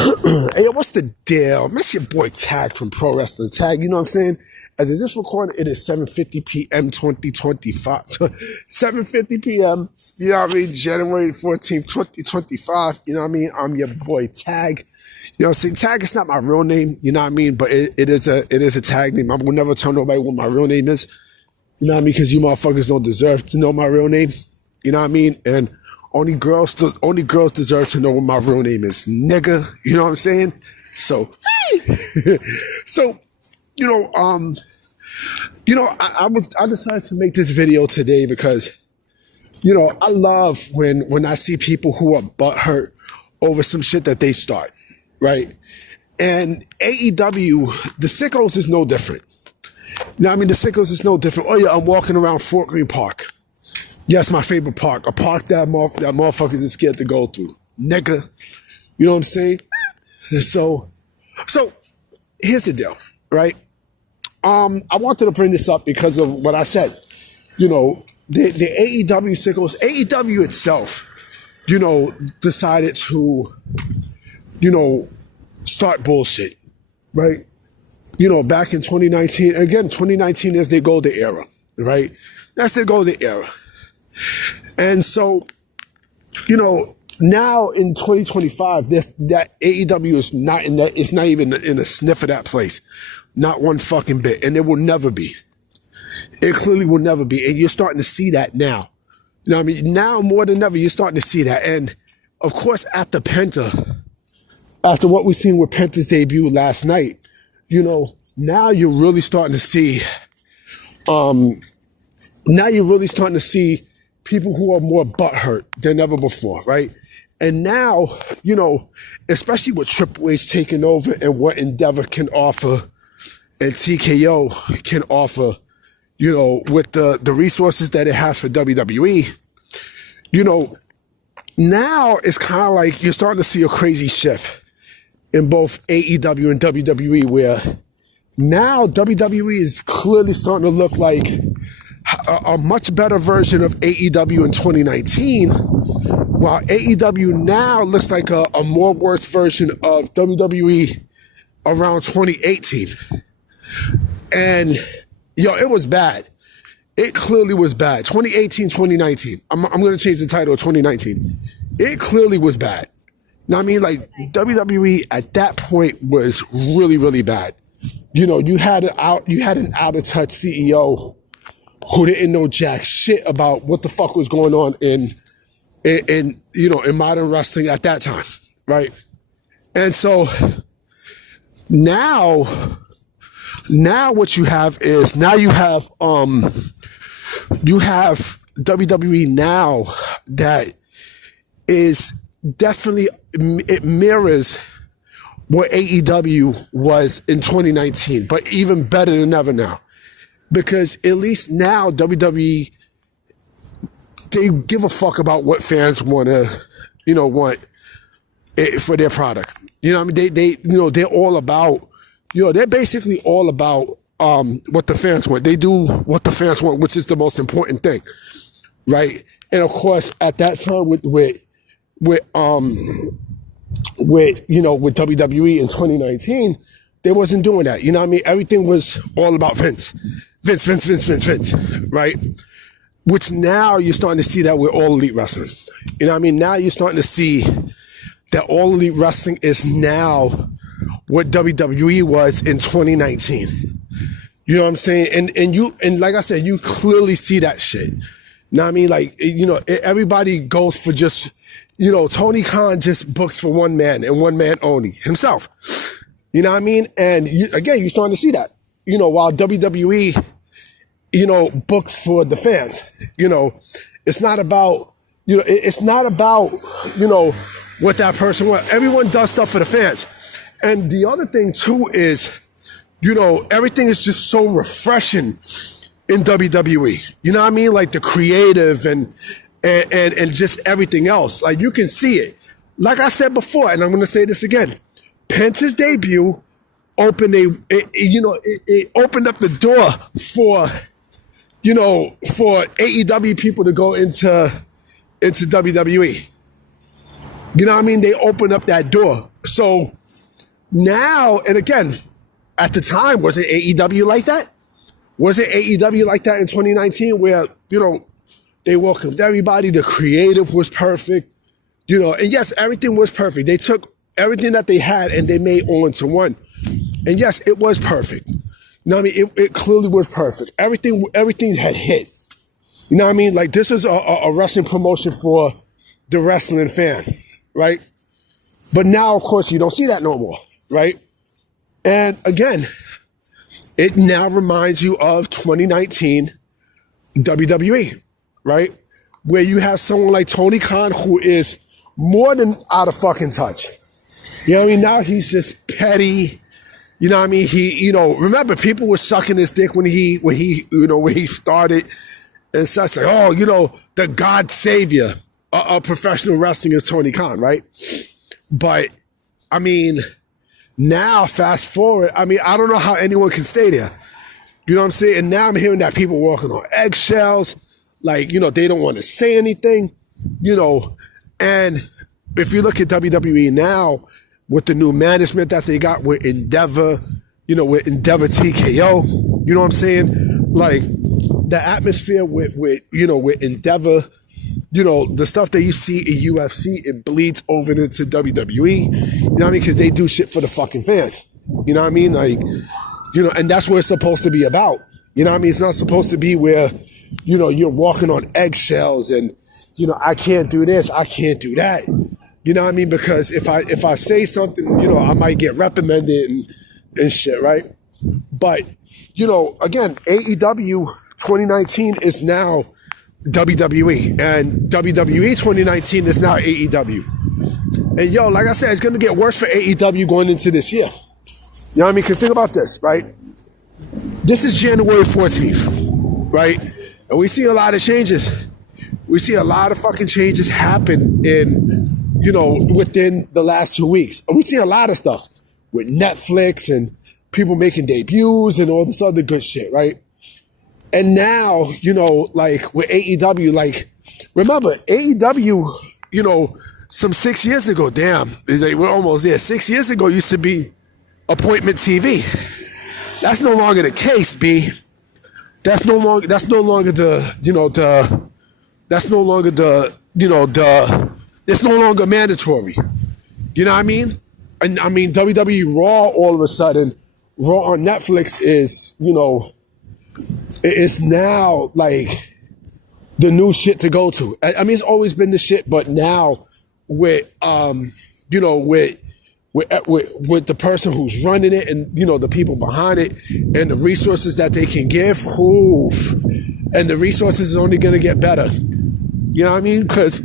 Hey, what's the deal? That's your boy Tag from Pro Wrestling Tag. You know what I'm saying? As of this recording, it is 7:50 p.m. 2025. 7:50 p.m. You know what I mean? January 14th, 2025. You know what I mean? I'm your boy Tag. You know what I'm saying? Tag is not my real name. You know what I mean? But it is a tag name. I will never tell nobody what my real name is. You know what I mean? Because you motherfuckers don't deserve to know my real name. You know what I mean? And only girls deserve to know what my real name is, nigga. You know what I'm saying? So, so, I decided to make this video today because, I love when I see people who are butthurt over some shit that they start, right? And AEW, the Sickos is no different. You know what I mean? The Sickos is no different. Oh yeah, I'm walking around Fort Greene Park. Yes, my favorite park. A park that motherfuckers is scared to go through. Nigga. You know what I'm saying? So here's the deal, right? I wanted to bring this up because of what I said. The AEW Sickos, AEW itself, decided to, start bullshit, right? Back in 2019, again, 2019 is their golden era, right? That's their golden era. And so, now in 2025, that AEW is not in that, it's not even in a sniff of that place. Not one fucking bit. And it will never be. It clearly will never be. And you're starting to see that now. You know what I mean? Now more than ever, you're starting to see that. And of course, after what we've seen with Penta's debut last night, now you're really starting to see, people who are more butthurt than ever before, right? And now, especially with Triple H taking over and what Endeavor can offer and TKO can offer, with the resources that it has for WWE, now it's kind of like you're starting to see a crazy shift in both AEW and WWE, where now WWE is clearly starting to look like a much better version of AEW in 2019, while AEW now looks like a more worse version of WWE around 2018. And, it was bad. It clearly was bad. 2018, 2019. I'm going to change the title of 2019. It clearly was bad. Now, I mean, like, WWE at that point was really, really bad. You had an out-of-touch CEO who didn't know jack shit about what the fuck was going on in modern wrestling at that time, right? And so now what you have is you have WWE now that is definitely, it mirrors what AEW was in 2019, but even better than ever now. Because at least now WWE, they give a fuck about what fans want it for their product. You know what I mean? They're all about, they're basically all about what the fans want. They do what the fans want, which is the most important thing, right? And of course, at that time with WWE in 2019, they wasn't doing that. You know what I mean? Everything was all about Vince, right? Which now you're starting to see that with All Elite Wrestling. You know what I mean? Now you're starting to see that All Elite Wrestling is now what WWE was in 2019. You know what I'm saying? And like I said, you clearly see that shit. You know what I mean? Like, everybody goes for just, Tony Khan just books for one man and one man only, himself. You know what I mean? And again, you're starting to see that, while WWE, books for the fans. It's not about, it's not about, what that person wants. Everyone does stuff for the fans. And the other thing too is, everything is just so refreshing in WWE. You know what I mean? Like the creative and just everything else. Like you can see it. Like I said before, and I'm going to say this again. Pence's debut opened it opened up the door for AEW people to go into WWE. You know what I mean? They opened up that door. So now, and again, at the time, was it AEW like that? Was it AEW like that in 2019 where, they welcomed everybody, the creative was perfect, and yes, everything was perfect. They took everything that they had and they made all into one. And yes, it was perfect. You know what I mean? It clearly was perfect. Everything had hit. You know what I mean? Like, this is a wrestling promotion for the wrestling fan, right? But now, of course, you don't see that no more, right? And again, it now reminds you of 2019 WWE, right? Where you have someone like Tony Khan who is more than out of fucking touch. You know what I mean? Now he's just petty. You know what I mean? He, remember people were sucking his dick when he started and such, like, oh, the God savior of professional wrestling is Tony Khan, right? But I mean, now fast forward, I don't know how anyone can stay there. You know what I'm saying? And now I'm hearing that people walking on eggshells, like, they don't want to say anything, and if you look at WWE now, with the new management that they got with Endeavor, with Endeavor TKO, you know what I'm saying? Like, the atmosphere with Endeavor, the stuff that you see in UFC, it bleeds over into WWE, you know what I mean? Because they do shit for the fucking fans, you know what I mean? Like, and that's what it's supposed to be about, you know what I mean? It's not supposed to be where, you're walking on eggshells and, I can't do this, I can't do that. You know what I mean? Because if I say something, I might get reprimanded and shit, right? But, again, AEW 2019 is now WWE, and WWE 2019 is now AEW. And like I said, it's going to get worse for AEW going into this year. You know what I mean? Because think about this, right? This is January 14th, right? And we see a lot of changes. We see a lot of fucking changes happen within the last 2 weeks. And we see a lot of stuff with Netflix and people making debuts and all this other good shit, right? And now, like with AEW, like, remember, AEW, some 6 years ago, damn, we're almost there. 6 years ago used to be appointment TV. That's no longer the case, B. It's no longer mandatory. You know what I mean? And WWE Raw, all of a sudden, Raw on Netflix is, it's now like the new shit to go to. It's always been the shit, but now with the person who's running it and, the people behind it and the resources that they can give, and the resources is only going to get better. You know what I mean? Because,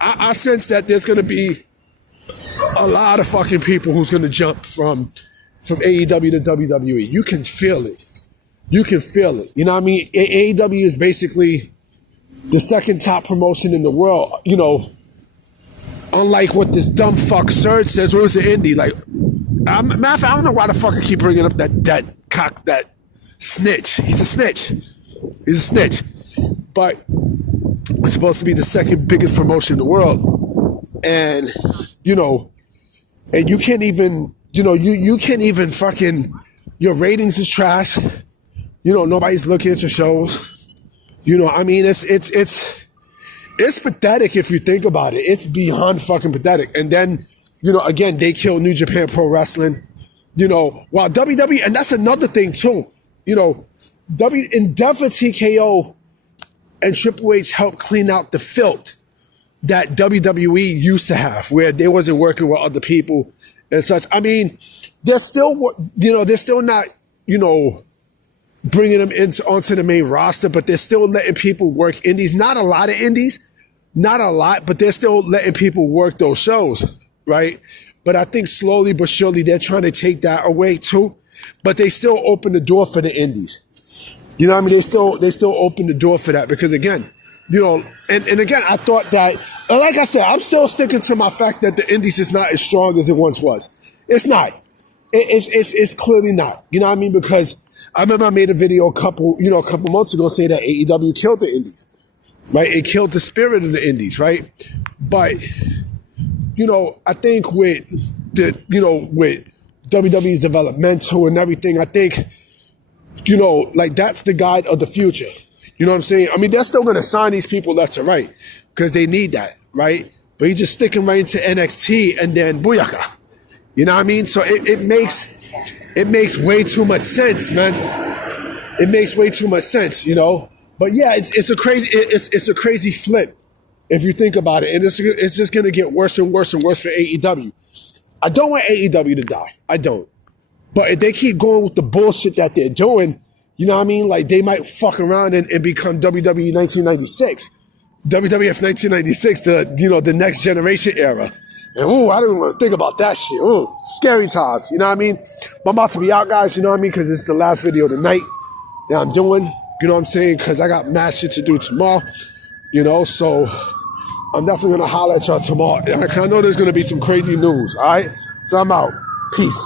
I sense that there's going to be a lot of fucking people who's going to jump from AEW to WWE. You can feel it. You can feel it. You know what I mean? AEW is basically the second top promotion in the world. Unlike what this dumb fuck Surge says, what was it, indie? Like, matter of fact, I don't know why the fuck I keep bringing up that snitch. He's a snitch. But it's supposed to be the second biggest promotion in the world. And, and you can't even, you can't even fucking, your ratings is trash. Nobody's looking at your shows. It's pathetic if you think about it. It's beyond fucking pathetic. And then, again, they kill New Japan Pro Wrestling. While WWE, and that's another thing too. Endeavor TKO and Triple H helped clean out the filth that WWE used to have, where they wasn't working with other people and such. They're still, they're still not, bringing them onto the main roster, but they're still letting people work indies. Not a lot of indies, but they're still letting people work those shows, right? But I think slowly but surely they're trying to take that away too. But they still open the door for the indies. You know what I mean? They still open the door for that because again, and again, I thought that, like I said, I'm still sticking to my fact that the indies is not as strong as it once was. It's not. It's clearly not. You know what I mean? Because I remember I made a video a couple months ago saying that AEW killed the indies. right? It killed the spirit of the indies, right? But, I think with with WWE's developmental and everything, I think, like that's the guide of the future. You know what I'm saying? I mean, they're still going to sign these people left to right because they need that, right? But you just sticking right into NXT and then booyaka. You know what I mean? So it makes way too much sense, man. It makes way too much sense, But yeah, it's a crazy flip if you think about it, and it's just going to get worse and worse and worse for AEW. I don't want AEW to die. I don't. But if they keep going with the bullshit that they're doing, you know what I mean? Like they might fuck around and become WWE 1996. WWF 1996, the next generation era. And I don't even want to think about that shit. Scary times, you know what I mean? I'm about to be out, guys, you know what I mean? Because it's the last video of the night that I'm doing, you know what I'm saying? Because I got mad shit to do tomorrow, so I'm definitely going to holler at y'all tomorrow. I know there's going to be some crazy news, all right? So I'm out. Peace.